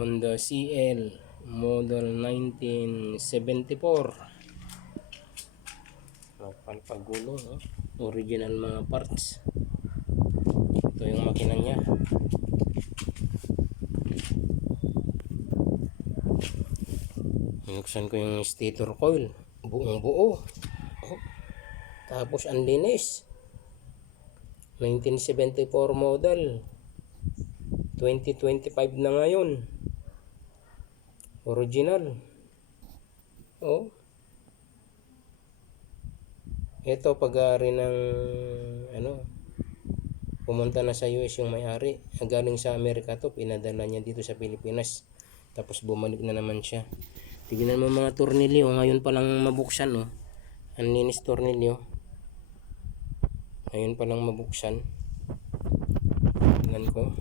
Honda CL model 1974. Napalpagulong, original mga parts. Ito yung makina niya. Binuksan ko yung stator coil, buong buo. Tapos ang linis. 1974 model, 2025 na ngayon. Original. Ito pag-ari ng pumunta na sa US yung may-ari. Galing sa Amerika to, pinadala niya dito sa Pilipinas. Tapos bumalik na naman siya. Tignan mo mga tornilyo, ngayon pa lang mabuksan, ang linis tornilyo. Ngayon pa lang mabuksan. Tignan ko.